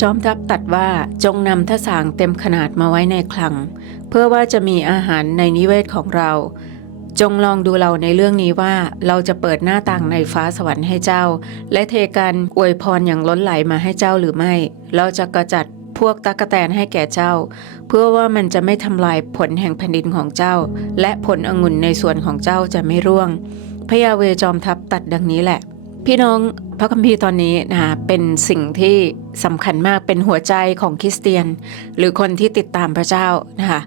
จอมทัพตัดว่าจงนำทสางเต็มขนาดมาไว้ในคลัง เพื่อว่าจะมีอาหารในนิเวศของเรา จงลองดูเราในเรื่องนี้ว่าเราจะเปิดหน้าต่างในฟ้าสวรรค์ให้เจ้า และเทการอวยพรอย่างล้นไหลมาให้เจ้าหรือไม่ เราจะกระจัดพวกตักะแตนให้แก่เจ้า เพื่อว่ามันจะไม่ทำลายผลแห่งแผ่นดินของเจ้า และผลองุ่นในสวนของเจ้าจะไม่ร่วงพระยาเวจอมทัพตัดดังนี้แหละ พี่น้องพระคัมภีร์ตอนนี้นะคะเป็นสิ่งที่สำคัญมากเป็นหัวใจของคริสเตียน หรือคนที่ติดตามพระเจ้านะคะ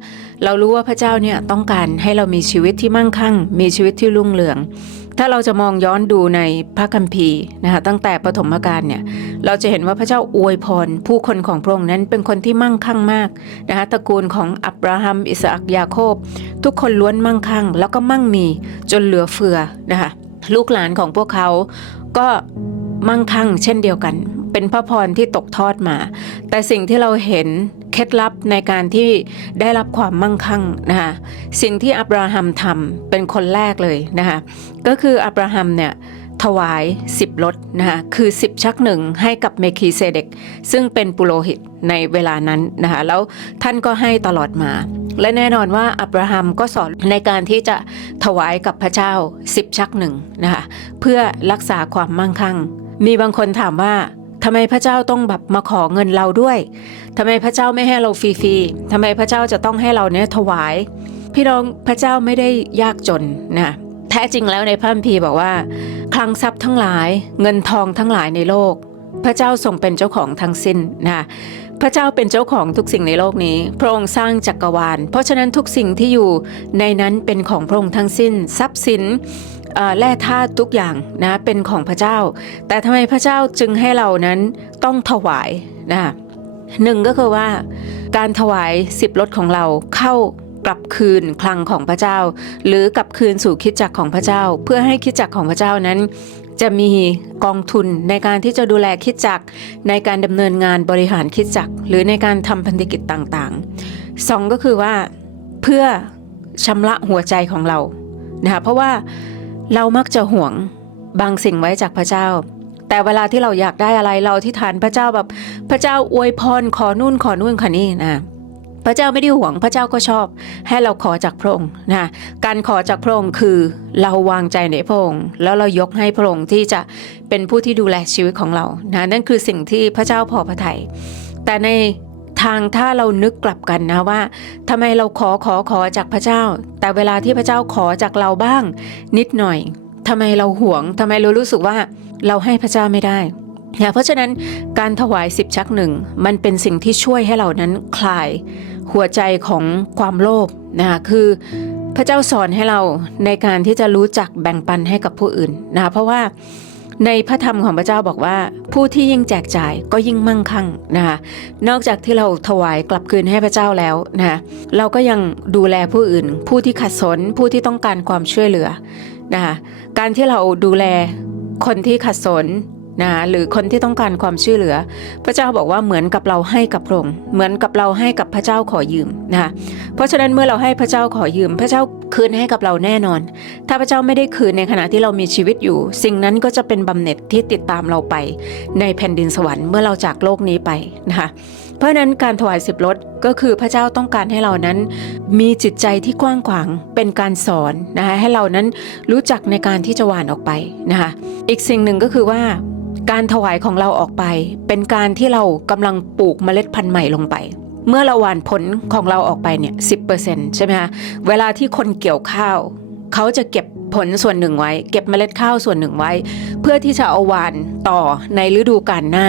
เรารู้ว่าพระเจ้าเนี่ยต้องการให้เรามีชีวิตที่มั่งคั่ง มีชีวิตที่รุ่งเรือง ถ้าเราจะมองย้อนดูในพระคัมภีร์นะคะตั้งแต่ปฐมกาลเนี่ยเราจะเห็นว่าพระเจ้าอวยพร ผู้คนของพระองค์นั้นเป็นคนที่มั่งคั่งมากนะคะตระกูลของอับราฮัมอิสอักยาโคบ ทุกคนล้วนมั่งคั่ง แล้วก็มั่งมีจนเหลือเฟือนะคะลูกหลานของพวกเขา ก็มั่งคั่งเช่นเดียวกัน เป็นพระพรที่ตกทอดมา แต่สิ่งที่เราเห็นเคล็ดลับในการที่ได้รับความมั่งคั่งนะคะสิ่งที่อับราฮัมทำเป็นคนแรกเลยนะคะก็คืออับราฮัมเนี่ยถวาย 10รถนะคะคือ 10 ชักหนึ่งให้กับเมคีเซเดกซึ่งเป็นปุโรหิตในเวลานั้นนะคะแล้วท่านก็ให้ตลอดมา และแน่นอนว่าอับราฮัมก็สอนในการที่จะถวายกับพระเจ้า10ชักหนึ่งนะคะเพื่อรักษาความมั่งคั่ง มีบางคนถามว่าทำไมพระเจ้าต้องแบบมาขอเงินเราด้วยทำไมพระเจ้าไม่ให้เราฟรีๆทำไมพระเจ้าจะต้องให้เราเนี่ยถวาย พี่น้องพระเจ้าไม่ได้ยากจนนะแท้จริงแล้วในพระคัมภีร์บอกว่า คลังทรัพย์ทั้งหลาย เงินทองทั้งหลายในโลก พระเจ้าทรงเป็นเจ้าของทั้งสิ้นนะ พระเจ้าเป็นเจ้าของทุกสิ่งในโลกนี้ พระองค์สร้างจักรวาล เพราะฉะนั้นทุกสิ่งที่อยู่ในนั้นเป็นของพระองค์ทั้งสิ้น ทรัพย์สินแร่ธาตุทุกอย่างนะเป็นของพระเจ้า แต่ทำไมพระเจ้าจึงให้เรานั้นต้องถวายนะหนึ่งก็คือว่าการถวายสิบรถของเราเข้ากลับคืนคลังของพระเจ้า หรือกลับคืนสู่คิดจักรของพระเจ้า เพื่อให้คิดจักรของพระเจ้านั้น จะมีกองทุนในการที่จะดูแลคิดจักรในการดำเนินงานบริหารคิดจักรหรือในการทำพันธกิจต่างๆสองก็คือว่าเพื่อชำระหัวใจของเรานะคะเพราะว่าเรามักจะห่วงบางสิ่งไว้จากพระเจ้า แต่เวลาที่เราอยากได้อะไรเราที่ฐานพระเจ้าแบบพระเจ้าอวยพรขอนู่นขอนู่นขอนี่นะ พระเจ้าไม่ได้ห่วงพระเจ้าก็ชอบ ให้เราขอจากพระองค์นะการขอจากพระองค์คือเราวางใจในพระองค์แล้วเรายกให้พระองค์ที่จะเป็นผู้ที่ดูแลชีวิตของเรานะนั่นคือสิ่งที่พระเจ้าพอพระทยัยแต่ในทางถ้าเรานึกกลับกันนะว่าทำไมเราขอขอขอจากพระเจ้า แต่เวลาที่พระเจ้าขอจากเราบ้าง นิดหน่อยทำไมเราหวงทำไมเรารู้สึกว่าเราให้พระเจ้าไม่ได้นะเพราะฉะนั้นการถวายสิบชักหนึ่งมันเป็นสิ่งที่ช่วยให้เรานั้นคลาย หัวใจของความโลภนะคะคือพระเจ้าสอนให้เราในการที่จะรู้จักแบ่งปันให้กับผู้อื่นนะคะเพราะว่าในพระธรรมของพระเจ้าบอกว่า ผู้ที่ยิ่งแจกจ่ายก็ยิ่งมั่งคั่งนะคะนอกจากที่เราถวายกลับคืนให้พระเจ้าแล้วนะคะเราก็ยังดูแลผู้อื่น ผู้ที่ขัดสนผู้ที่ต้องการความช่วยเหลือนะคะการที่เราดูแลคนที่ขัดสน นะหรือคนที่ต้องการความช่วยเหลือ พระเจ้าบอกว่าเหมือนกับเราให้กับพระองค์เหมือนกับเราให้กับพระเจ้าขอยืมนะคะเพราะฉะนั้นเมื่อเราให้พระเจ้าขอยืม พระเจ้าคืนให้กับเราแน่นอน ถ้าพระเจ้าไม่ได้คืนในขณะที่เรามีชีวิตอยู่ สิ่งนั้นก็จะเป็นบำเหน็จที่ติดตามเราไป ในแผ่นดินสวรรค์เมื่อเราจากโลกนี้ไปนะคะเพราะฉะนั้นการถวายสิบรถก็คือพระเจ้าต้องการให้เรานั้น มีจิตใจที่กว้างขวางเป็นการสอนนะคะให้เรานั้นรู้จักในการที่จะหวานออกไปนะคะอีกสิ่งหนึ่งก็คือว่า การถวายของเราออกไป เป็นการที่เรากำลังปลูกเมล็ดพันธุ์ใหม่ลงไป เมื่อเราหว่านผลของเราออกไปเนี่ยสิใช่ไหมคะเวลาที่คนเกี่ยวข้าว เขาจะเก็บผลส่วนหนึ่งไว้ เก็บเมล็ดข้าวส่วนหนึ่งไว้ เพื่อที่จะเอาหวานต่อในฤดูกาลหน้า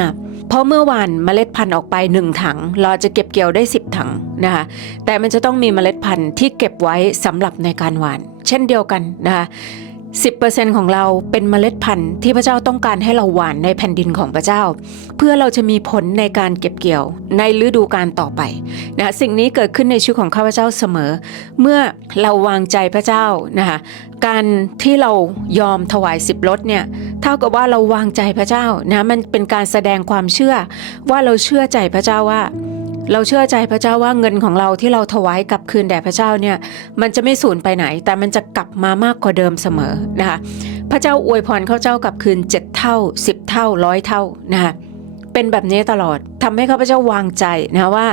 เพราะเมื่อหวานเมล็ดพันธุ์ออกไปหนึ่งถัง เราจะเก็บเกี่ยวได้ 10 ถังนะคะแต่มันจะต้องมีเมล็ดพันธุ์ที่เก็บไว้สำหรับในการหวาน เช่นเดียวกันนะคะ 10%ของเราเป็นเมล็ดพันธุ์ที่พระเจ้าต้องการให้เราหว่านในแผ่นดินของพระเจ้า เพื่อเราจะมีผลในการเก็บเกี่ยวในฤดูกาลต่อไปนะสิ่งนี้เกิดขึ้นในชีวิตของข้าพเจ้าเสมอ เมื่อเราวางใจพระเจ้านะคะการที่เรายอมถวายสิบรถเนี่ยเท่ากับว่าเราวางใจพระเจ้านะมันเป็นการแสดงความเชื่อว่าเราเชื่อใจพระเจ้าว่า เราเชื่อใจพระเจ้าว่าเงินของเราที่เราถวายกลับคืนแด่พระเจ้าเนี่ยมันจะไม่สูญไปไหน แต่มันจะกลับมามากกว่าเดิมเสมอนะคะพระเจ้าอวยพรข้าเจ้ากลับคืน 7 เท่า 10 เท่าร้อยเท่านะคะเป็นแบบนี้ตลอดทำให้ข้าพเจ้าวางใจนะว่า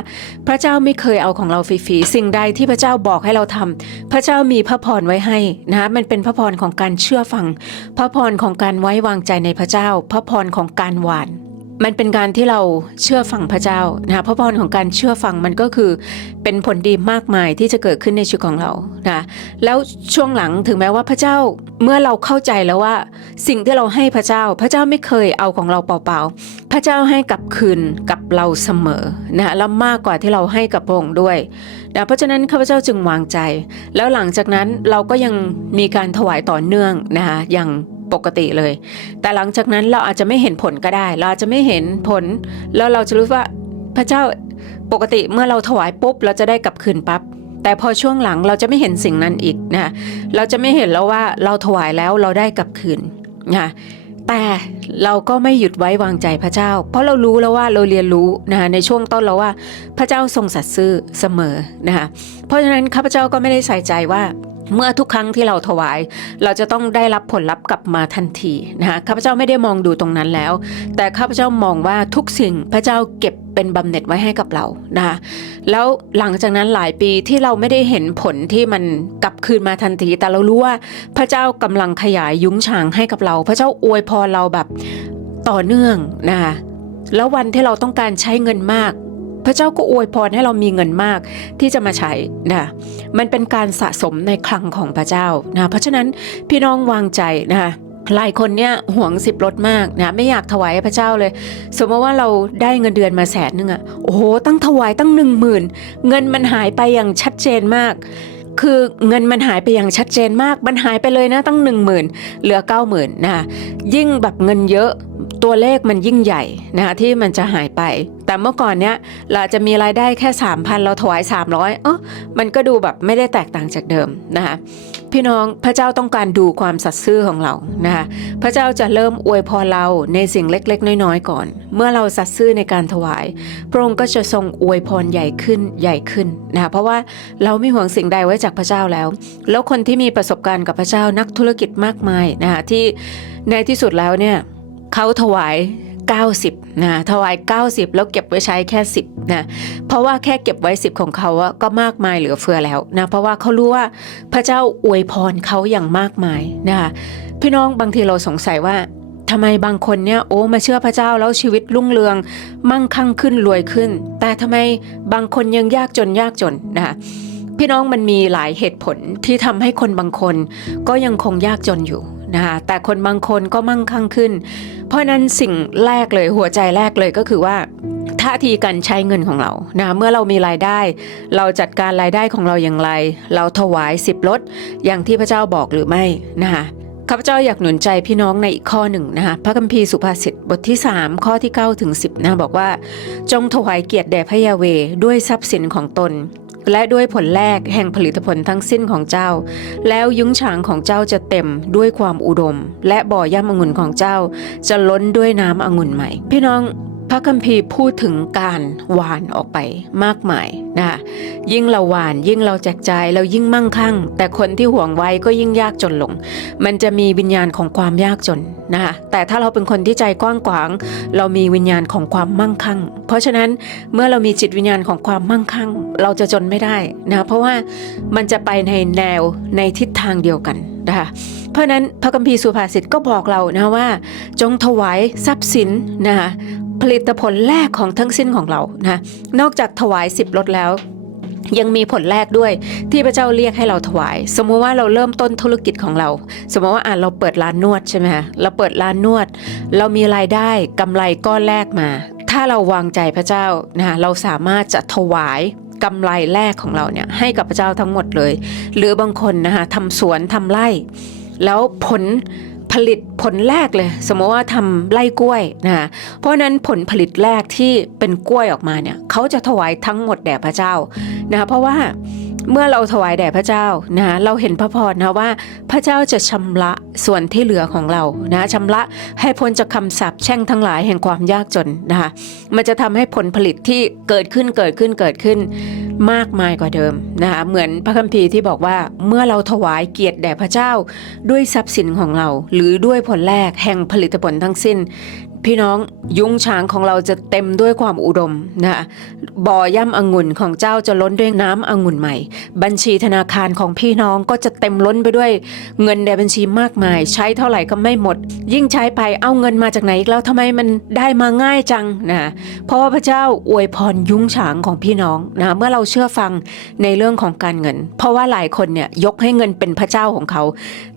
พระเจ้าไม่เคยเอาของเราฟรีๆสิ่งใดที่พระเจ้าบอกให้เราทำพระเจ้ามีพระพรไว้ให้นะมันเป็นพระพรของการเชื่อฟัง พระพรของการไว้วางใจในพระเจ้า พระพรของการหวาน มันเป็นการที่เราเชื่อฟังพระเจ้านะคะพระพรของการเชื่อฟังมันก็คือเป็นผลดีมากมายที่จะเกิดขึ้นในชีวิตของเรานะแล้วช่วงหลังถึงแม้ว่าพระเจ้าเมื่อเราเข้าใจแล้วว่า สิ่งที่เราให้พระเจ้า พระเจ้าไม่เคยเอาของเราเปล่าๆ พระเจ้าให้กลับคืนกับเราเสมอนะและมากกว่าที่เราให้กับพระองค์ด้วยนะเพราะฉะนั้นข้าพเจ้าจึงวางใจ แล้วหลังจากนั้นเราก็ยังมีการถวายต่อเนื่องนะคะอย่าง ปกติเลย แต่หลังจากนั้นเราอาจจะไม่เห็นผลก็ได้ เราอาจจะไม่เห็นผล แล้วเราจะรู้ว่าพระเจ้าปกติเมื่อเราถวายปุ๊บเราจะได้กลับคืนปั๊บแต่พอช่วงหลังเราจะไม่เห็นสิ่งนั้นอีกนะเราจะไม่เห็นแล้วว่าเราถวายแล้วเราได้กลับคืนนะแต่เราก็ไม่หยุดไว้วางใจพระเจ้า เพราะเรารู้แล้วว่าเราเรียนรู้นะคะในช่วงต้นแล้วว่าพระเจ้าทรงสัตย์ซื่อเสมอนะคะเพราะฉะนั้นข้าพเจ้าก็ไม่ได้ใส่ใจว่า เมื่อทุกครั้งที่เราถวาย เราจะต้องได้รับผลลัพธ์กลับมาทันทีนะคะข้าพเจ้าไม่ได้มองดูตรงนั้นแล้ว แต่ข้าพเจ้ามองว่าทุกสิ่งพระเจ้าเก็บเป็นบำเหน็จไว้ให้กับเรานะคะแล้วหลังจากนั้นหลายปีที่เราไม่ได้เห็นผลที่มันกลับคืนมาทันที แต่เรารู้ว่าพระเจ้ากำลังขยายยุ้งฉางให้กับเรา พระเจ้าอวยพรเราแบบต่อเนื่องนะคะแล้ววันที่เราต้องการใช้เงินมาก พระเจ้าก็อวยพรให้เรามีเงินมากที่จะมาใช้นะมันเป็นการสะสมในคลังของพระเจ้านะเพราะฉะนั้นพี่น้องวางใจนะคะหลายคนเนี่ยห่วงสิบรถมากนะไม่อยากถวายให้พระเจ้าเลย สมมติว่าเราได้เงินเดือนมาแสนนึงอะโอ้โหตั้งถวายตั้งหนึ่งหมื่นเงินมันหายไปอย่างชัดเจนมาก คือเงินมันหายไปอย่างชัดเจนมาก มันหายไปเลยนะตั้งหนึ่งหมื่นเหลือเก้าหมื่นนะยิ่งแบบเงินเยอะ ตัวเลขมันยิ่งใหญ่นะคะที่มันจะหายไป แต่เมื่อก่อนเนี้ยเราจะมีรายได้แค่ 3,000 เราถวาย 300เออมันก็ดูแบบไม่ได้แตกต่างจากเดิมนะคะพี่น้องพระเจ้าต้องการดูความสัตย์ซื่อของเรานะคะพระเจ้าจะเริ่มอวยพรเราในสิ่งเล็กๆ น้อยๆก่อน เมื่อเราสัตย์ซื่อในการถวาย พระองค์ก็จะทรงอวยพรใหญ่ขึ้นใหญ่ขึ้นนะคะเพราะว่าเราไม่หวงสิ่งใดไว้จากพระเจ้าแล้ว แล้วคนที่มีประสบการณ์กับพระเจ้านักธุรกิจมากมายนะคะที่ในที่สุดแล้วเนี่ย เขาถวาย 90นะถวาย 90 แล้วเก็บไว้ใช้แค่ 10นะเพราะว่าแค่เก็บไว้ 10 ของเขาอะก็มากมายเหลือเฟือแล้วนะเพราะว่าเขารู้ว่าพระเจ้าอวยพรเขาอย่างมากมายนะคะพี่น้องบางทีเราสงสัยว่าทำไมบางคนเนี่ยโอ้มาเชื่อพระเจ้าแล้วชีวิตรุ่งเรือง มั่งคั่งขึ้นรวยขึ้น แต่ทำไมบางคนยังยากจนยากจนนะคะพี่น้องมันมีหลายเหตุผลที่ทำให้คนบางคนก็ยังคงยากจนอยู่ นะคะแต่คนบางคนก็มั่งคั่งขึ้น เพราะนั้นสิ่งแรกเลยหัวใจแรกเลยก็คือว่าท่าทีการใช้เงินของเรานะเมื่อเรามีรายได้ เราจัดการรายได้ของเราอย่างไร เราถวายสิบลดอย่างที่พระเจ้าบอกหรือไม่นะคะข้าพเจ้าอยากหนุนใจพี่น้องในอีกข้อหนึ่งนะคะพระคัมภีร์สุภาษิตบทที่ 3 ข้อที่9ถึง10นะบอกว่า จงถวายเกียรติแด่พระยาเวด้วยทรัพย์สินของตน และด้วยผลแรกแห่งผลิตผลทั้งสิ้นของเจ้า แล้วยุ้งฉางของเจ้าจะเต็มด้วยความอุดม และบ่อย่ำองุ่นของเจ้า จะล้นด้วยน้ำองุ่นใหม่ พี่น้อง พระคัมภีร์พูดถึงการหวานออกไปมากมายนะคะยิ่งเราหวานยิ่งเราแจกจ่ายเรายิ่งมั่งคั่ง แต่คนที่ห่วงไว้ก็ยิ่งยากจนลง มันจะมีวิญญาณของความยากจนนะคะแต่ถ้าเราเป็นคนที่ใจกว้างขวาง เรามีวิญญาณของความมั่งคั่ง เพราะฉะนั้นเมื่อเรามีจิตวิญญาณของความมั่งคั่ง เราจะจนไม่ได้นะเพราะว่ามันจะไปในแนวในทิศทางเดียวกัน นะคะเพราะนั้นพระคัมภีร์สุภาษิตก็บอกเรานะว่า จงถวายทรัพย์สินนะคะผลิตผลแรกของทั้งสิ้นของเรานะนอกจากถวายสิบลดแล้วยังมีผลแรกด้วยที่พระเจ้าเรียกให้เราถวาย สมมุติว่าเราเริ่มต้นธุรกิจของเรา สมมติว่าอะเราเปิดร้านนวดใช่ไหมคะเราเปิดร้านนวด เรามีรายได้กำไรก้อนแรกมา ถ้าเราวางใจพระเจ้านะคะเราสามารถจะถวาย กำไรแรกของเราเนี่ยให้กับพระเจ้าทั้งหมดเลย หรือบางคนนะคะทำสวนทำไร่ แล้วผลผลิตผลแรกเลย สมมติว่าทำไร่กล้วยนะคะเพราะฉะนั้นผลผลิตแรกที่เป็นกล้วยออกมาเนี่ยเขาจะถวายทั้งหมดแด่พระเจ้านะคะเพราะว่า เมื่อเราถวายแด่พระเจ้านะคะเราเห็นพระพรนะว่าพระเจ้าจะชำระส่วนที่เหลือของเรานะชำระให้พ้นจากคำสาปแช่งทั้งหลายแห่งความยากจนนะคะมันจะทำให้ผลผลิตที่เกิดขึ้นเกิดขึ้นเกิดขึ้นมากมายกว่าเดิมนะคะเหมือนพระคัมภีร์ที่บอกว่าเมื่อเราถวายเกียรติแด่พระเจ้าด้วยทรัพย์สินของเรา หรือด้วยผลแรกแห่งผลิตผลทั้งสิ้น พี่น้องยุ้งฉางของเราจะเต็มด้วยความอุดมนะคะบ่อย่ำองุ่นของเจ้าจะล้นด้วยน้ำองุ่นใหม่ บัญชีธนาคารของพี่น้องก็จะเต็มล้นไปด้วยเงินในบัญชีมากมาย ใช้เท่าไหร่ก็ไม่หมด ยิ่งใช้ไปเอาเงินมาจากไหนอีกแล้วทำไมมันได้มาง่ายจังนะเพราะว่าพระเจ้าอวยพรยุ้งฉางของพี่น้องนะเมื่อเราเชื่อฟังในเรื่องของการเงิน เพราะว่าหลายคนเนี่ยยกให้เงินเป็นพระเจ้าของเขา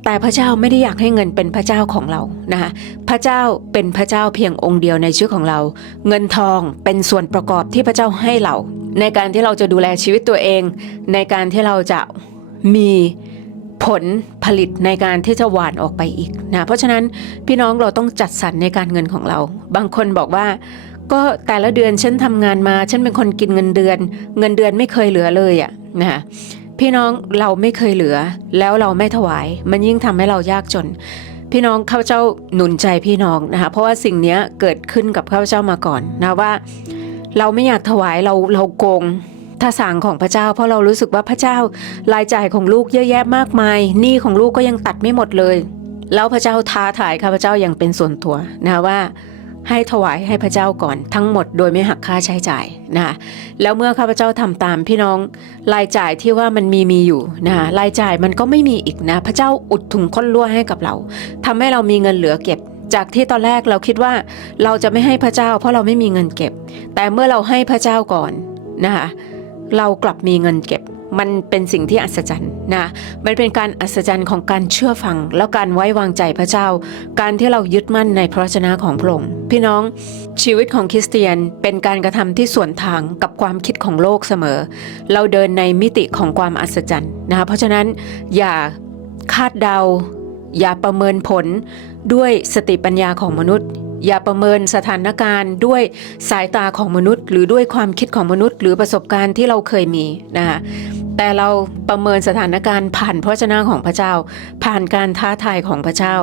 แต่พระเจ้าไม่ได้อยากให้เงินเป็นพระเจ้าของเรานะคะพระเจ้าเป็นพระเจ้าเพียงองค์เดียวในชีวิตของเรา เงินทองเป็นส่วนประกอบที่พระเจ้าให้เรา ในการที่เราจะดูแลชีวิตตัวเอง ในการที่เราจะมีผลผลิตในการที่จะหวานออกไปอีกนะเพราะฉะนั้นพี่น้องเราต้องจัดสรรในการเงินของเรา บางคนบอกว่า ก็แต่ละเดือนฉันทำงานมา ฉันเป็นคนกินเงินเดือน เงินเดือนไม่เคยเหลือเลยอะนะคะพี่น้องเราไม่เคยเหลือ แล้วเราไม่ถวาย มันยิ่งทำให้เรายากจน พี่น้องข้าพเจ้าหนุนใจพี่น้องนะคะเพราะว่าสิ่งนี้เกิดขึ้นกับข้าพเจ้ามาก่อนนะว่า เราไม่อยากถวายเราเราโกงท่าสางของพระเจ้า เพราะเรารู้สึกว่าพระเจ้ารายจ่ายของลูกเยอะแยะมากมายหนี้ของลูกก็ยังตัดไม่หมดเลย แล้วพระเจ้าท้าทายข้าพเจ้าอย่างเป็นส่วนตัวนะว่า ให้ถวายให้พระเจ้าก่อนทั้งหมดโดยไม่หักค่าใช้จ่ายนะคะแล้วเมื่อข้าพเจ้าทำตามพี่น้องรายจ่ายที่ว่ามันมีมีอยู่นะคะรายจ่ายมันก็ไม่มีอีกนะ พระเจ้าอุดถุงค้นรั่วให้กับเราทำให้เรามีเงินเหลือเก็บ จากที่ตอนแรกเราคิดว่าเราจะไม่ให้พระเจ้า เพราะเราไม่มีเงินเก็บ แต่เมื่อเราให้พระเจ้าก่อนนะคะเรากลับมีเงินเก็บ มันเป็นสิ่งที่อัศจรรย์นะ มันเป็นการอัศจรรย์ของการเชื่อฟัง แล้วการไว้วางใจพระเจ้า การที่เรายึดมั่นในพระวจนะของพระองค์ พี่น้องชีวิตของคริสเตียนเป็นการกระทำที่สวนทางกับความคิดของโลกเสมอ เราเดินในมิติของความอัศจรรย์นะคะเพราะฉะนั้นอย่าคาดเดา อย่าประเมินผลด้วยสติปัญญาของมนุษย์ อย่าประเมินสถานการณ์ด้วยสายตาของมนุษย์ หรือด้วยความคิดของมนุษย์ หรือประสบการณ์ที่เราเคยมีนะคะแต่เราประเมินสถานการณ์ผ่านพระวจนะของพระเจ้า ผ่านการท้าทายของพระเจ้า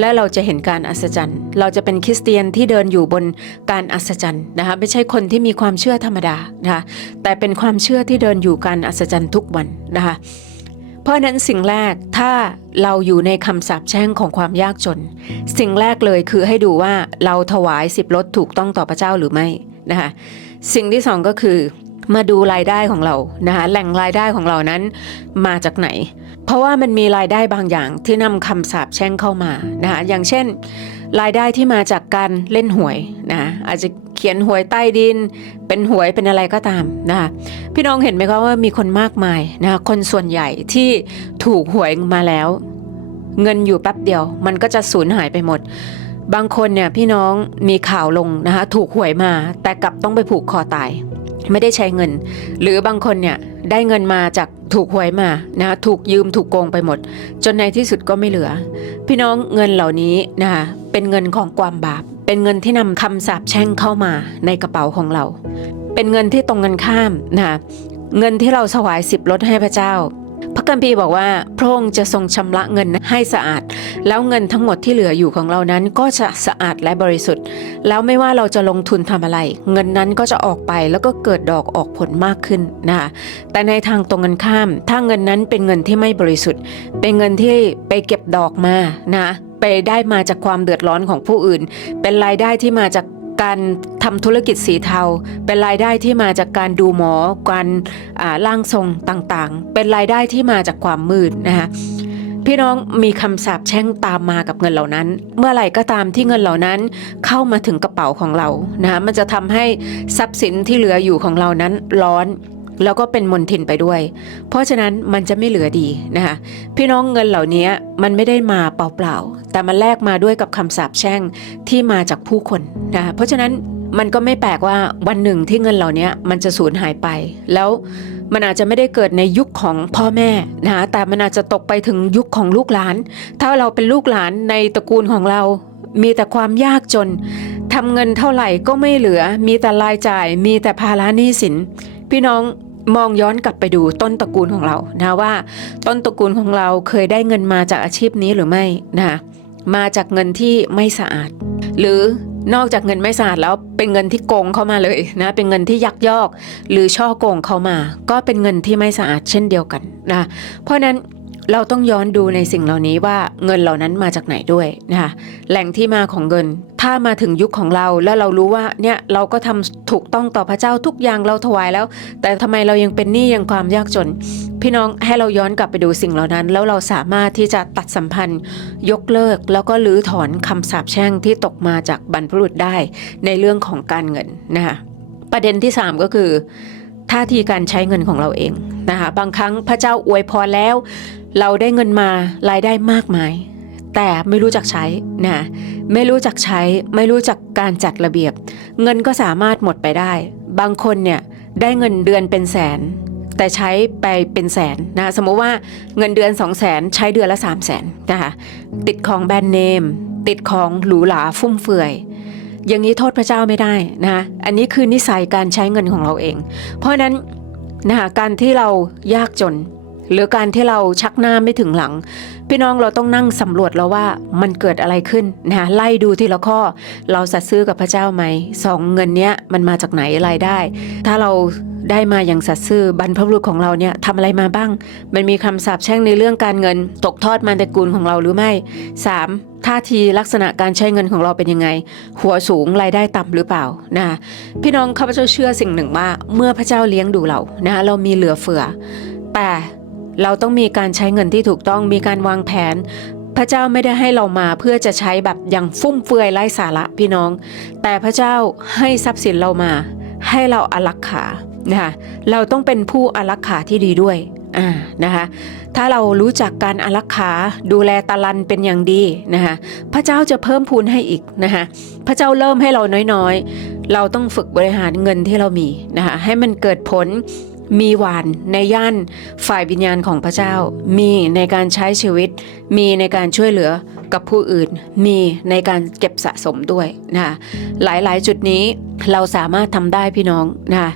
และเราจะเห็นการอัศจรรย์ เราจะเป็นคริสเตียนที่เดินอยู่บนการอัศจรรย์นะคะไม่ใช่คนที่มีความเชื่อธรรมดานะคะแต่เป็นความเชื่อที่เดินอยู่การอัศจรรย์ทุกวันนะคะ ราะนั้นสิ่งแรกถ้าเราอยู่ในคำสาปแช่งของความยากจน สิ่งแรกเลยคือให้ดูว่าเราถวายสิบรถถูกต้องต่อพระเจ้าหรือไม่นะคะสิ่งที่สองก็คือมาดูรายได้ของเรานะคะแหล่งรายได้ของเรานั้นมาจากไหน เพราะว่ามันมีรายได้บางอย่างที่นำคำสาปแช่งเข้ามานะคะอย่างเช่น รายได้ที่มาจากการเล่นหวยนะอาจจะเขียนหวยใต้ดิน เป็นหวยเป็นอะไรก็ตามนะคะพี่น้องเห็นไหมคะว่ามีคนมากมายนะคะคนส่วนใหญ่ที่ถูกหวยมาแล้ว เงินอยู่แป๊บเดียว มันก็จะสูญหายไปหมด บางคนเนี่ยพี่น้องมีข่าวลงนะคะถูกหวยมาแต่กลับต้องไปผูกคอตาย ไม่ได้ใช้เงิน หรือบางคนเนี่ยได้เงินมาจากถูกหวยมานะคะถูกยืมถูกโกงไปหมด จนในที่สุดก็ไม่เหลือ พี่น้องเงินเหล่านี้นะคะ เป็นเงินของความบาป เป็นเงินที่นำคำสาปแช่งเข้ามาในกระเป๋าของเรา เป็นเงินที่ตรงกันข้ามนะคะเงินที่เราถวายสิบลดให้พระเจ้า พระคัมภีบอกว่าพระองค์จะทรงชำระเงินให้สะอาด แล้วเงินทั้งหมดที่เหลืออยู่ของเรานั้นก็จะสะอาดและบริสุทธิ์ แล้วไม่ว่าเราจะลงทุนทำอะไร เงินนั้นก็จะออกไปแล้วก็เกิดดอกออกผลมากขึ้นนะคะแต่ในทางตรงกันข้าม ถ้าเงินนั้นเป็นเงินที่ไม่บริสุทธิ์ เป็นเงินที่ไปเก็บดอกมานะ ไปได้มาจากความเดือดร้อนของผู้อื่น เป็นรายได้ที่มาจากการทำธุรกิจสีเทา เป็นรายได้ที่มาจากการดูหมอ การอ่าร่างทรงต่างๆ เป็นรายได้ที่มาจากความมืดนะคะพี่น้องมีคำสาปแช่งตามมากับเงินเหล่านั้น เมื่อไหร่ก็ตามที่เงินเหล่านั้นเข้ามาถึงกระเป๋าของเรานะคะมันจะทำให้ทรัพย์สินที่เหลืออยู่ของเรานั้นร้อน แล้วก็เป็นมลทินไปด้วย เพราะฉะนั้นมันจะไม่เหลือดีนะคะพี่น้องเงินเหล่านี้มันไม่ได้มาเปล่าๆ แต่มันแลกมาด้วยกับคำสาปแช่งที่มาจากผู้คนนะคะเพราะฉะนั้นมันก็ไม่แปลกว่าวันหนึ่งที่เงินเหล่านี้มันจะสูญหายไป แล้วมันอาจจะไม่ได้เกิดในยุคของพ่อแม่นะคะแต่มันอาจจะตกไปถึงยุคของลูกหลาน ถ้าเราเป็นลูกหลานในตระกูลของเรา มีแต่ความยากจนทำเงินเท่าไหร่ก็ไม่เหลือ มีแต่รายจ่าย มีแต่ภาระหนี้สิน พี่น้อง มองย้อนกลับไปดูต้นตระกูลของเรานะว่า ต้นตระกูลของเราเคยได้เงินมาจากอาชีพนี้หรือไม่นะมาจากเงินที่ไม่สะอาด หรือนอกจากเงินไม่สะอาดแล้วเป็นเงินที่โกงเข้ามาเลยนะเป็นเงินที่ยักยอก หรือช่อโกงเข้ามา ก็เป็นเงินที่ไม่สะอาดเช่นเดียวกันนะเพราะฉะนั้น เราต้องย้อนดูในสิ่งเหล่านี้ว่าเงินเหล่านั้นมาจากไหนด้วยนะคะแหล่งที่มาของเงิน ถ้ามาถึงยุคของเราแล้วเรารู้ว่าเนี่ยเราก็ทำถูกต้องต่อพระเจ้าทุกอย่างเราถวายแล้ว แต่ทำไมเรายังเป็นหนี้ยังความยากจน พี่น้องให้เราย้อนกลับไปดูสิ่งเหล่านั้น แล้วเราสามารถที่จะตัดสัมพันธ์ ยกเลิกแล้วก็ลื้อถอนคำสาปแช่งที่ตกมาจากบรรพบุรุษได้ในเรื่องของการเงินนะคะประเด็นที่ 3 ก็คือท่าทีการใช้เงินของเราเองนะคะบางครั้งพระเจ้าอวยพรแล้ว เราได้เงินมารายได้มากมาย แต่ไม่รู้จักใช้นะไม่รู้จักใช้ ไม่รู้จักการจัดระเบียบ เงินก็สามารถหมดไปได้ บางคนเนี่ยได้เงินเดือนเป็นแสน แต่ใช้ไปเป็นแสนนะสมมติว่าเงินเดือน 2 0 0แสนใช้เดือนละ 3 0 0แสนนะคะติดของแบรนด์เนม ติดของหรูหราฟุ่มเฟือยอย่างนี้โทษพระเจ้าไม่ได้นะอันนี้คือนิสัยการใช้เงินของเราเอง เพราะฉะนั้นนะคะการที่เรายากจน หรือการที่เราชักหน้าไม่ถึงหลัง พี่น้องเราต้องนั่งสำรวจแล้วว่ามันเกิดอะไรขึ้นนะคะไล่ดูทีละข้อ เราสัตย์ซื่อกับพระเจ้าไหมสองเงินเนี้ยมันมาจากไหนรายได้ ถ้าเราได้มาอย่างสัตย์ซื่อบรรพบุรุษของเราเนี่ยทำอะไรมาบ้าง มันมีคำสาปแช่งในเรื่องการเงิน ตกทอดมาตระกูลของเราหรือไม่ 3. ท่าทีลักษณะการใช้เงินของเราเป็นยังไง หัวสูงรายได้ต่ำหรือเปล่านะพี่น้องข้าพเจ้าเชื่อสิ่งหนึ่งว่า เมื่อพระเจ้าเลี้ยงดูเรานะเรามีเหลือเฟือ แต่ เราต้องมีการใช้เงินที่ถูกต้องมีการวางแผน พระเจ้าไม่ได้ให้เรามาเพื่อจะใช้แบบอย่างฟุ่มเฟือยไร้สาระพี่น้อง แต่พระเจ้าให้ทรัพย์สินเรามา ให้เราอารักขานะคะเราต้องเป็นผู้อารักขาที่ดีด้วยอ่านะคะถ้าเรารู้จักการอารักขาดูแลตะลันเป็นอย่างดีนะคะพระเจ้าจะเพิ่มพูนให้อีกนะคะพระเจ้าเริ่มให้เราน้อยๆ เราต้องฝึกบริหารเงินที่เรามีนะคะให้มันเกิดผล มีหวานในย่านฝ่ายวิญญาณของพระเจ้า มีในการใช้ชีวิต มีในการช่วยเหลือกับผู้อื่น มีในการเก็บสะสมด้วยนะคะหลายๆ จุดนี้เราสามารถทำได้พี่น้องนะคะ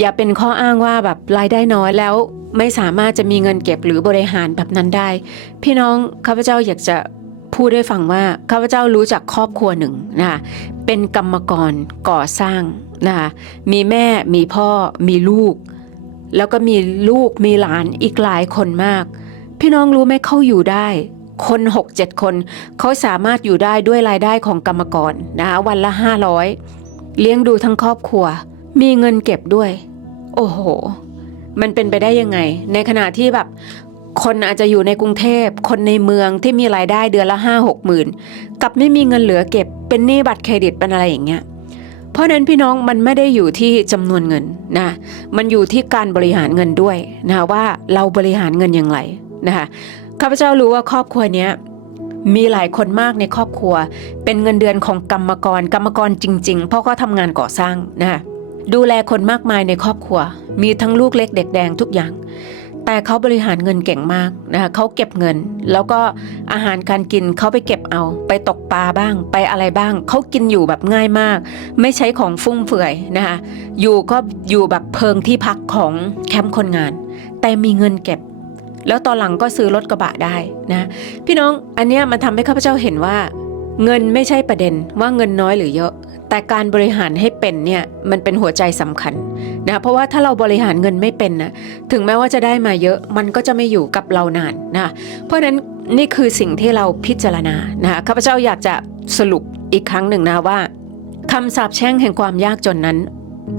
อย่าเป็นข้ออ้างว่าแบบรายได้น้อยแล้วไม่สามารถจะมีเงินเก็บหรือบริหารแบบนั้นได้ พี่น้องข้าพเจ้าอยากจะพูดให้ฟังว่าข้าพเจ้ารู้จักครอบครัวหนึ่งนะคะเป็นกรรมกรก่อสร้างนะคะมีแม่มีพ่อมีลูก แล้วก็มีลูกมีหลานอีกหลายคนมาก พี่น้องรู้ไหมเขาอยู่ได้ คนหกเจ็ดคนเขาสามารถอยู่ได้ด้วยรายได้ของกรรมกรนะคะวันละห้าร้อยเลี้ยงดูทั้งครอบครัว มีเงินเก็บด้วย โอ้โห มันเป็นไปได้ยังไง ในขณะที่แบบคนอาจจะอยู่ในกรุงเทพ คนในเมืองที่มีรายได้เดือนละห้าหกหมื่นกลับไม่มีเงินเหลือเก็บ เป็นหนี้บัตรเครดิตเป็นอะไรอย่างเงี้ย เพราะนั้นพี่น้องมันไม่ได้อยู่ที่จำนวนเงินนะ มันอยู่ที่การบริหารเงินด้วยนะคะว่าเราบริหารเงินอย่างไรนะคะข้าพเจ้ารู้ว่าครอบครัวเนี้ยมีหลายคนมากในครอบครัว เป็นเงินเดือนของกรรมกร กรรมกรจริง ๆ เพราะเขาทำงานก่อสร้างนะคะดูแลคนมากมายในครอบครัว มีทั้งลูกเล็กเด็กแดงทุกอย่าง แต่เขาบริหารเงินเก่งมากนะคะเขาเก็บเงิน แล้วก็อาหารการกินเขาไปเก็บเอา ไปตกปลาบ้าง ไปอะไรบ้างเขากินอยู่แบบง่ายมาก ไม่ใช้ของฟุ่มเฟือยนะคะอยู่ก็อยู่แบบเพิงที่พักของแคมป์คนงาน แต่มีเงินเก็บ แล้วตอนหลังก็ซื้อรถกระบะได้นะพี่น้องอันเนี้ยมันทำให้ข้าพเจ้าเห็นว่า เงินไม่ใช่ประเด็นว่าเงินน้อยหรือเยอะ แต่การบริหารให้เป็นเนี่ยมันเป็นหัวใจสำคัญนะเพราะว่าถ้าเราบริหารเงินไม่เป็นนะถึงแม้ว่าจะได้มาเยอะมันก็จะไม่อยู่กับเรานานนะเพราะฉะนั้นนี่คือสิ่งที่เราพิจารณานะคะข้าพเจ้าอยากจะสรุปอีกครั้งหนึ่งนะว่าคำสาปแช่งแห่งความยากจนนั้น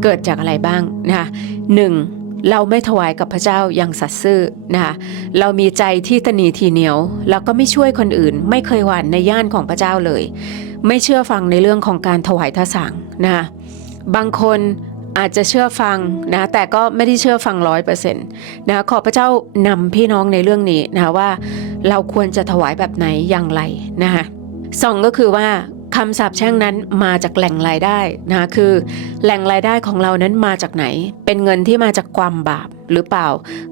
เกิดจากอะไรบ้างนะคะหนึ่ง เราไม่ถวายกับพระเจ้าอย่างสัตย์ซื่อนะคะเรามีใจที่ตนีทีเหนียว แล้วก็ไม่ช่วยคนอื่น ไม่เคยหวานในย่านของพระเจ้าเลย ไม่เชื่อฟังในเรื่องของการถวายทศางนะคะบางคนอาจจะเชื่อฟังนะแต่ก็ไม่ได้เชื่อฟังร้อยเปอร์เซ็นต์นะขอพระเจ้านำพี่น้องในเรื่องนี้นะว่าเราควรจะถวายแบบไหนอย่างไรนะคะสองก็คือว่า คำสาปแช่งนั้นมาจากแหล่งรายได้นะคะคือ แหล่งรายได้ของเรานั้นมาจากไหน เป็นเงินที่มาจากความบาปหรือเปล่า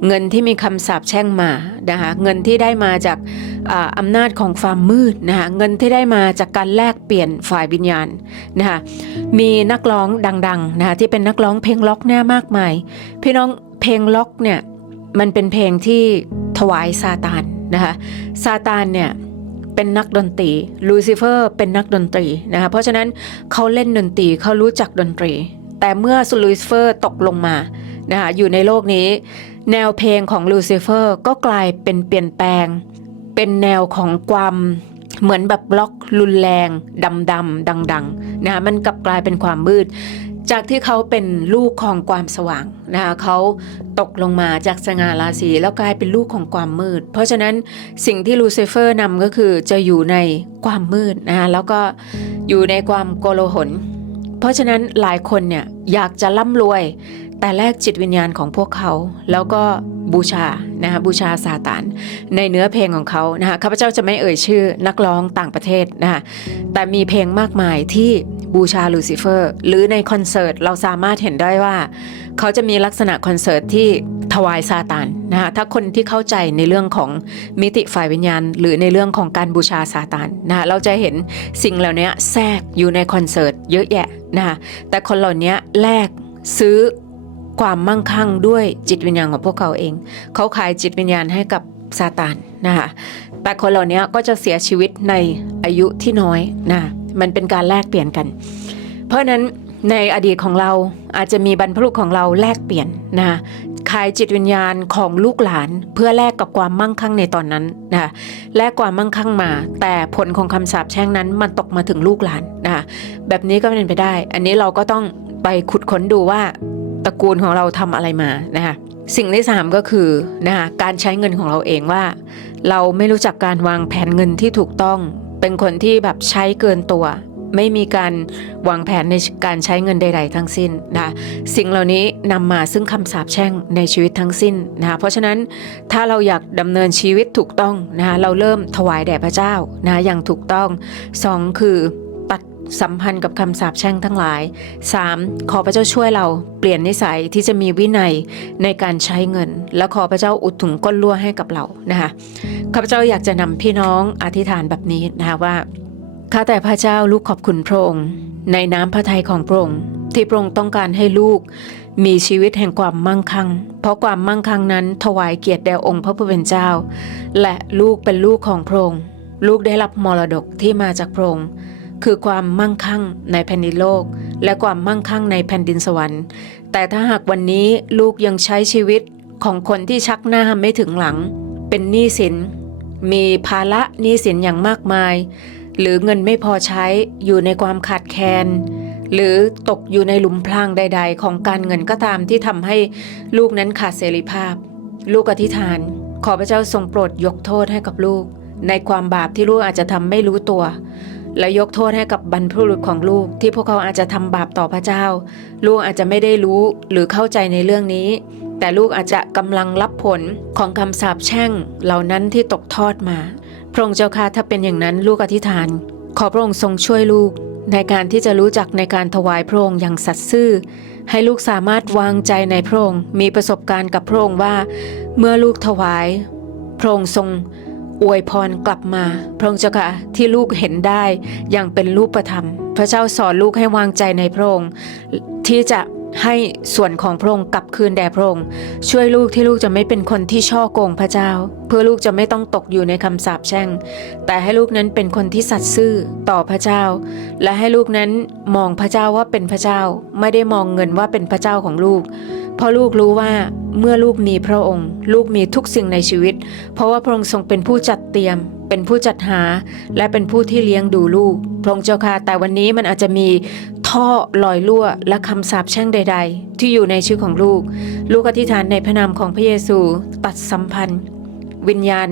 เงินที่มีคำสาปแช่งมานะคะเงินที่ได้มาจากอาอำนาจของความมืดนะคะเงินที่ได้มาจากการแลกเปลี่ยนฝ่ายวิญญาณนะคะมีนักร้องดังๆนะคะที่เป็นนักร้องเพลงล็อกเนี่ยมากมาย พี่น้องเพลงล็อกเนี่ยมันเป็นเพลงที่ถวายซาตานนะคะซาตานเนี่ย เป็นนักดนตรีลูซิเฟอร์เป็นนักดนตรีนะคะเพราะฉะนั้นเขาเล่นดนตรีเขารู้จักดนตรี แต่เมื่อลูซิเฟอร์ตกลงมานะคะอยู่ในโลกนี้ แนวเพลงของลูซิเฟอร์ก็กลายเป็นเปลี่ยนแปลง เป็นแนวของความเหมือนแบบบล็อกรุนแรงดำดำๆดังๆนะคะมันกลับกลายเป็นความมืด จากที่เขาเป็นลูกของความสว่างนะคะเขาตกลงมาจากสง่าราศีแล้วกลายเป็นลูกของความมืด เพราะฉะนั้นสิ่งที่ลูซิเฟอร์นำก็คือจะอยู่ในความมืดนะคะแล้วก็อยู่ในความโกลหลเพราะฉะนั้นหลายคนเนี่ยอยากจะร่ำรวย แต่แลกจิตวิญญาณของพวกเขา แล้วก็บูชานะคะบูชาซาตานในเนื้อเพลงของเขานะคะข้าพเจ้าจะไม่เอ่ยชื่อนักร้องต่างประเทศนะคะแต่มีเพลงมากมายที่ บูชาลูซิเฟอร์ หรือในคอนเสิร์ตเราสามารถเห็นได้ว่า เขาจะมีลักษณะคอนเสิร์ตที่ถวายซาตานนะคะถ้าคนที่เข้าใจในเรื่องของมิติฝ่ายวิญญาณ หรือในเรื่องของการบูชาซาตานนะคะเราจะเห็นสิ่งเหล่านี้แทรกอยู่ในคอนเสิร์ตเยอะแยะนะคะแต่คนเหล่านี้แลกซื้อความมั่งคั่งด้วยจิตวิญญาณของพวกเขาเอง เขาขายจิตวิญญาณให้กับซาตานนะคะแต่คนเหล่านี้ก็จะเสียชีวิตในอายุที่น้อยนะ มันเป็นการแลกเปลี่ยนกัน เพราะนั้นในอดีตของเราอาจจะมีบรรพบุรุษของเราแลกเปลี่ยนนะขายจิตวิญญาณของลูกหลานเพื่อแลกกับความมั่งคั่งในตอนนั้นนะแลกความมั่งคั่งมา แต่ผลของคำสาปแช่งนั้นมันตกมาถึงลูกหลานนะแบบนี้ก็เป็นไปได้ อันนี้เราก็ต้องไปขุดค้นดูว่าตระกูลของเราทำอะไรมานะคะสิ่งที่สามก็คือนะคะการใช้เงินของเราเองว่า เราไม่รู้จักการวางแผนเงินที่ถูกต้อง เป็นคนที่แบบใช้เกินตัว ไม่มีการวางแผนในการใช้เงินใด ๆ ทั้งสิ้นนะสิ่งเหล่านี้นำมาซึ่งคำสาปแช่งในชีวิตทั้งสิ้นนะเพราะฉะนั้นถ้าเราอยากดำเนินชีวิตถูกต้องนะเราเริ่มถวายแด่พระเจ้านะอย่างถูกต้องสองคือ สัมพันธ์กับคำสาปแช่งทั้งหลาย 3. ขอพระเจ้าช่วยเราเปลี่ยนนิสัยที่จะมีวินัยในการใช้เงิน และขอพระเจ้าอุดถุงก้นรั่วให้กับเรานะคะข้าพเจ้าอยากจะนำพี่น้องอธิษฐานแบบนี้นะคะว่าข้าแต่พระเจ้าลูกขอบคุณพระองค์ในน้ำพระทัยของพระองค์ที่พระองค์ต้องการให้ลูกมีชีวิตแห่งความมั่งคั่ง เพราะความมั่งคั่งนั้นถวายเกียรติแด่องค์พระผู้เป็นเจ้า และลูกเป็นลูกของพระองค์ลูกได้รับมรดกที่มาจากพระองค์ คือความมั่งคั่งในแผ่นดินโลก และความมั่งคั่งในแผ่นดินสวรรค์ แต่ถ้าหากวันนี้ลูกยังใช้ชีวิตของคนที่ชักหน้าไม่ถึงหลัง เป็นหนี้สิน มีภาระหนี้สินอย่างมากมาย หรือเงินไม่พอใช้อยู่ในความขาดแคลนหรือตกอยู่ในหลุมพรางใด ๆ ของการเงินก็ตามที่ทำให้ลูกนั้นขาดเสรีภาพ ลูกอธิษฐาน ขอพระเจ้าทรงโปรดยกโทษให้กับลูก ในความบาปที่ลูกอาจจะทำไม่รู้ตัว และยกโทษให้กับบรรพบุรุษของลูกที่พวกเขาอาจจะทำบาปต่อพระเจ้า ลูกอาจจะไม่ได้รู้หรือเข้าใจในเรื่องนี้ แต่ลูกอาจจะกำลังรับผลของคำสาปแช่งเหล่านั้นที่ตกทอดมา พระองค์เจ้าค่ะถ้าเป็นอย่างนั้นลูกอธิษฐาน ขอพระองค์ทรงช่วยลูก ในการที่จะรู้จักในการถวายพระองค์อย่างสัตย์ซื่อ ให้ลูกสามารถวางใจในพระองค์มีประสบการณ์กับพระองค์ว่า เมื่อลูกถวาย พระองค์ทรง อวยพรกลับมา พระองค์เจ้าค่ะที่ลูกเห็นได้อย่างเป็นรูปธรรม พระเจ้าสอนลูกให้วางใจในพระองค์ที่จะ ให้ส่วนของพระองค์กลับคืนแด่พระองค์ช่วยลูกที่ลูกจะไม่เป็นคนที่ช่อโกงพระเจ้า เพื่อลูกจะไม่ต้องตกอยู่ในคำสาปแช่ง แต่ให้ลูกนั้นเป็นคนที่สัตย์ซื่อต่อพระเจ้า และให้ลูกนั้นมองพระเจ้าว่าเป็นพระเจ้า ไม่ได้มองเงินว่าเป็นพระเจ้าของลูก เพราะลูกรู้ว่าเมื่อลูกมีพระองค์ ลูกมีทุกสิ่งในชีวิต เพราะว่าพระองค์ทรงเป็นผู้จัดเตรียม เป็นผู้จัดหา และเป็นผู้ที่เลี้ยงดูลูกพระองค์เจ้าค่ะแต่วันนี้มันอาจจะมี ท่อลอยรั่วและคำสาปแช่งใด ๆ ที่อยู่ในชื่อของลูก ลูกอธิษฐานในพระนามของพระเยซู ตัดสัมพันธ์ วิญญาณ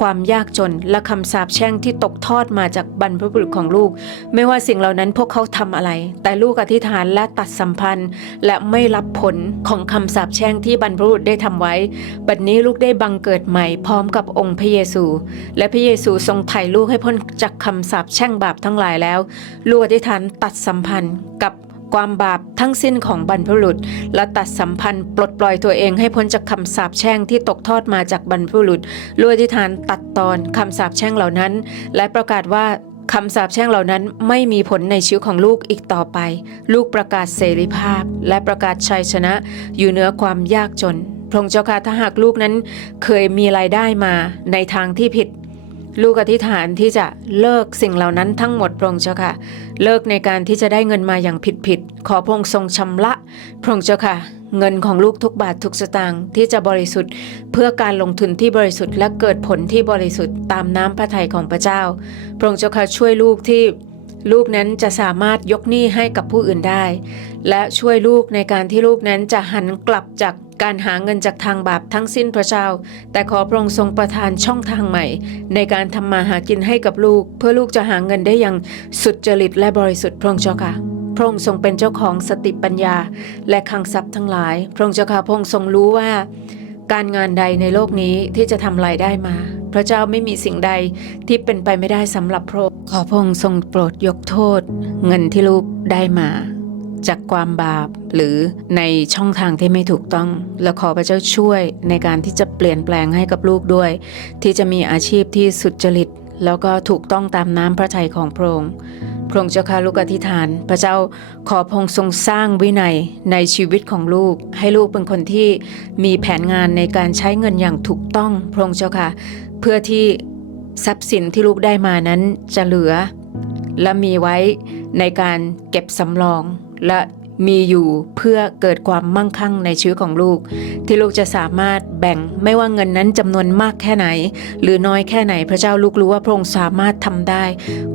ความยากจนและคำสาปแช่งที่ตกทอดมาจากบรรพบุรุษของลูก ไม่ว่าสิ่งเหล่านั้นพวกเขาทำอะไร แต่ลูกอธิษฐานและตัดสัมพันธ์ และไม่รับผลของคำสาปแช่งที่บรรพบุรุษได้ทำไว้ บัดนี้ลูกได้บังเกิดใหม่พร้อมกับองค์พระเยซู และพระเยซูทรงไถ่ลูกให้พ้นจากคำสาปแช่งบาปทั้งหลายแล้ว ลูกอธิษฐานตัดสัมพันธ์กับ ความบาปทั้งสิ้นของบรรพบุรุษ และตัดสัมพันธ์ปลดปล่อยตัวเองให้พ้นจากคำสาปแช่งที่ตกทอดมาจากบรรพบุรุษลูกอธิฐานตัดตอนคำสาปแช่งเหล่านั้น และประกาศว่าคำสาปแช่งเหล่านั้นไม่มีผลในชีวิตของลูกอีกต่อไป ลูกประกาศเสรีภาพ และประกาศชัยชนะอยู่เหนือความยากจนพระองค์เจ้าค่ะถ้าหากลูกนั้นเคยมีรายได้มาในทางที่ผิด ลูกอธิษฐานที่จะเลิกสิ่งเหล่านั้นทั้งหมดพระองค์เจ้าค่ะ เลิกในการที่จะได้เงินมาอย่างผิดๆขอพระองค์ทรงชำระพระองค์เจ้าค่ะ เงินของลูกทุกบาททุกสตางค์ที่จะบริสุทธิ์ เพื่อการลงทุนที่บริสุทธิ์และเกิดผลที่บริสุทธิ์ตามน้ำพระทัยของพระเจ้า พระองค์เจ้าค่ะช่วยลูกที่ ลูกนั้นจะสามารถยกหนี้ให้กับผู้อื่นได้ และช่วยลูกในการที่ลูกนั้นจะหันกลับจากการหาเงินจากทางบาปทั้งสิ้นพระเจ้า แต่ขอพระองค์ทรงประทานช่องทางใหม่ ในการทำมาหากินให้กับลูก เพื่อลูกจะหาเงินได้อย่างสุดจริตและบริสุทธิ์พระองค์เจ้าค่ะพระองค์ทรงเป็นเจ้าของสติปัญญา และคังทรัพย์ทั้งหลาย พระองค์เจ้าค่ะพระองค์ทรงรู้ว่า การงานใดในโลกนี้ที่จะทำรายได้มา พระเจ้าไม่มีสิ่งใดที่เป็นไปไม่ได้สำหรับพระองค์ขอพระองค์ทรงโปรดยกโทษ เงินที่ลูกได้มา จากความบาปหรือในช่องทางที่ไม่ถูกต้อง และขอพระเจ้าช่วยในการที่จะเปลี่ยนแปลงให้กับลูกด้วย ที่จะมีอาชีพที่สุจริต แล้วก็ถูกต้องตามน้ำพระทัยของพระองค์ พระองค์เจ้าค่ะลูกอธิษฐาน พระเจ้าขอพงทรงสร้างวินัยในชีวิตของลูก ให้ลูกเป็นคนที่มีแผนงานในการใช้เงินอย่างถูกต้องพระองค์เจ้าค่ะ เพื่อที่ทรัพย์สินที่ลูกได้มานั้นจะเหลือ และมีไว้ในการเก็บสำรองและ มีอยู่เพื่อเกิดความมั่งคั่งในชีวิตของลูก ที่ลูกจะสามารถแบ่งไม่ว่าเงินนั้นจำนวนมากแค่ไหน หรือน้อยแค่ไหนพระเจ้าลูกรู้ว่าพระองค์สามารถทำได้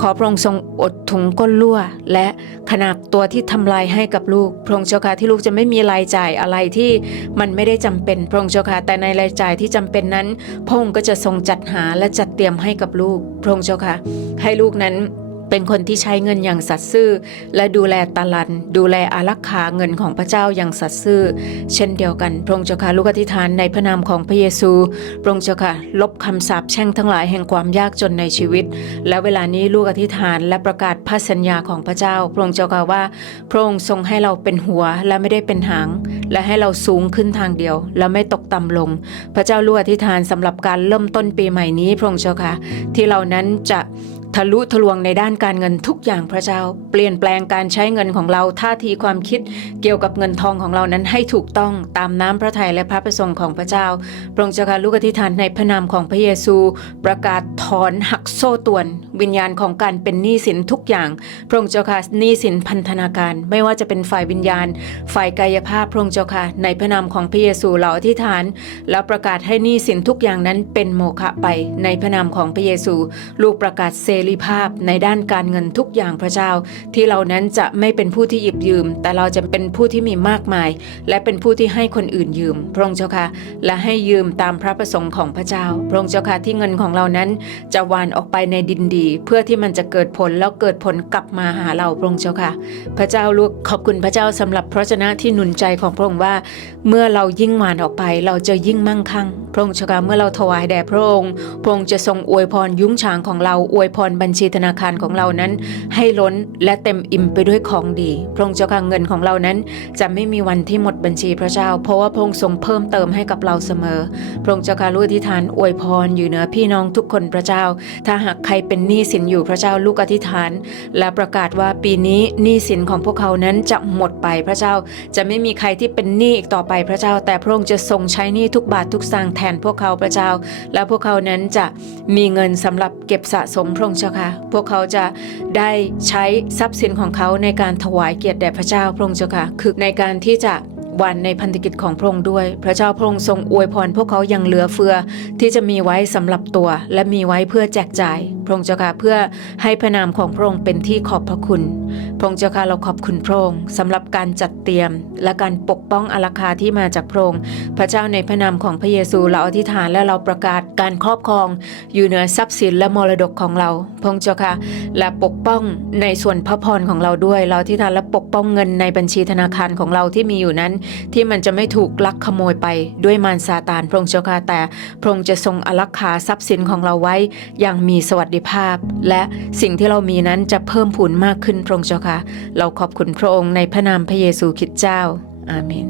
ขอพระองค์ทรงอดถุงก้นรั่ว และขนาบตัวที่ทำลายให้กับลูก พระองค์เจ้าค่ะที่ลูกจะไม่มีรายจ่ายอะไรที่มันไม่ได้จำเป็นพระองค์เจ้าค่ะแต่ในรายจ่ายที่จำเป็นนั้น พระองค์ก็จะทรงจัดหาและจัดเตรียมให้กับลูกพระองค์เจ้าค่ะให้ลูกนั้น เป็นคนที่ใช้เงินอย่างสัตย์ซื่อ และดูแลตาลัน ดูแลอารักขาเงินของพระเจ้าอย่างสัตย์ซื่อ เช่นเดียวกัน พระองค์เจ้าค่ะลูกอธิษฐานในพระนามของพระเยซู พระองค์เจ้าค่ะลบคำสาปแช่งทั้งหลายแห่งความยากจนในชีวิต และเวลานี้ลูกอธิษฐานและประกาศพระสัญญาของพระเจ้า พระองค์เจ้าค่ะว่า พระองค์ทรงให้เราเป็นหัวและไม่ได้เป็นหาง และให้เราสูงขึ้นทางเดียว และไม่ตกต่ำลง พระเจ้าลูกอธิษฐานสำหรับการเริ่มต้นปีใหม่นี้พระองค์เจ้าค่ะที่เรานั้นจะ ทะลุทะลวงในด้านการเงินทุกอย่างพระเจ้า เปลี่ยนแปลงการใช้เงินของเราท่าทีความคิดเกี่ยวกับเงินทองของเรานั้นให้ถูกต้องตามน้ำพระทัยและพระประสงค์ของพระเจ้าพระองค์เจ้าค่ะลูกอธิษฐานในพระนามของพระเยซู ประกาศถอนหักโซ่ตวน วิญญาณของการเป็นหนี้สินทุกอย่างพระองค์เจ้าค่ะหนี้สินพันธนาการ ไม่ว่าจะเป็นฝ่ายวิญญาณ ฝ่ายกายภาพพระองค์เจ้าค่ะในพระนามของพระเยซูเราอธิษฐาน แล้วประกาศให้หนี้สินทุกอย่างนั้นเป็นโมฆะไปในพระนามของพระเยซู ลูกประกาศเสรีภาพในด้านการเงินทุกอย่างพระเจ้า ที่เรานั้นจะไม่เป็นผู้ที่หยิบยืม แต่เราจะเป็นผู้ที่มีมากมาย และเป็นผู้ที่ให้คนอื่นยืม พระองค์เจ้าค่ะ และให้ยืมตามพระประสงค์ของพระเจ้า พระองค์เจ้าค่ะที่เงินของเรานั้น จะวานออกไปในดินดี เพื่อที่มันจะเกิดผลแล้วเกิดผลกลับมาหาเราพระองค์เจ้าค่ะ พระเจ้าลูกขอบคุณพระเจ้าสำหรับพระชนะที่หนุนใจของพระองค์ว่า เมื่อเรายิ่งหวานออกไป เราจะยิ่งมั่งคั่ง พระองค์เจ้าค่ะเมื่อเราถวายแด่พระองค์ พระองค์จะทรงอวยพรยุ้งฉางของเราอวยพรบัญชีธนาคารของเรานั้น ให้ล้นและเต็มอิ่มไปด้วยของดี พระองค์เจ้าค่ะเงินของเรานั้น จะไม่มีวันที่หมดบัญชีพระเจ้า เพราะว่าพระองค์ทรงเพิ่มเติมให้กับเราเสมอ พระองค์เจ้าค่ะลูกอธิษฐานอวยพรอยู่เหนือพี่น้องทุกคนพระเจ้า ถ้าหากใครเป็นหนี้สินอยู่พระเจ้าลูกอธิษฐาน และประกาศว่าปีนี้หนี้สินของพวกเขานั้นจะหมดไปพระเจ้า จะไม่มีใครที่เป็นหนี้อีกต่อไปพระเจ้า แต่พระองค์จะทรงใช้หนี้ทุกบาททุกสตางค์แทนพวกเขาพระเจ้า และพวกเขานั้นจะมีเงินสำหรับเก็บสะสมพระองค์เจ้าค่ะ พวกเขาจะได้ใช้ทรัพย์สินของเขาในการถวายเกียรติแด่พระเจ้าพระองค์เจ้าค่ะ คือในการที่จะวันในพันธกิจของพระองค์ด้วย พระเจ้าพระองค์ทรงอวยพร พวกเขาอย่างเหลือเฟือที่จะมีไว้สำหรับตัว และมีไว้เพื่อแจกจ่ายพระองค์เจ้าค่ะเพื่อให้พระนามของพระองค์เป็นที่ขอบพระคุณ พระองค์เจ้าค่ะเราขอบคุณพระองค์สำหรับการจัดเตรียม และการปกป้องอาราคาที่มาจากพระองค์พระเจ้าในพระนามของพระเยซูเราอธิษฐานและเราประกาศการครอบครอง อยู่เหนือทรัพย์สินและมรดกของเรา พระองค์เจ้าค่ะและปกป้องในส่วนพระพรของเราด้วย เราอธิษฐานและปกป้องเงินในบัญชีธนาคารของเราที่มีอยู่นั้น ที่มันจะไม่ถูกลักขโมยไปด้วยมารซาตานพระองค์เจ้าค่ะแต่พระองค์จะทรงอารักขาทรัพย์สินของเราไว้อย่างมีสวัสดดิภาพ และสิ่งที่เรามีนั้นจะเพิ่มพูนมากขึ้นพระองค์เจ้าค่ะ เราขอบคุณพระองค์ในพระนามพระเยซูคริสต์เจ้า อาเมน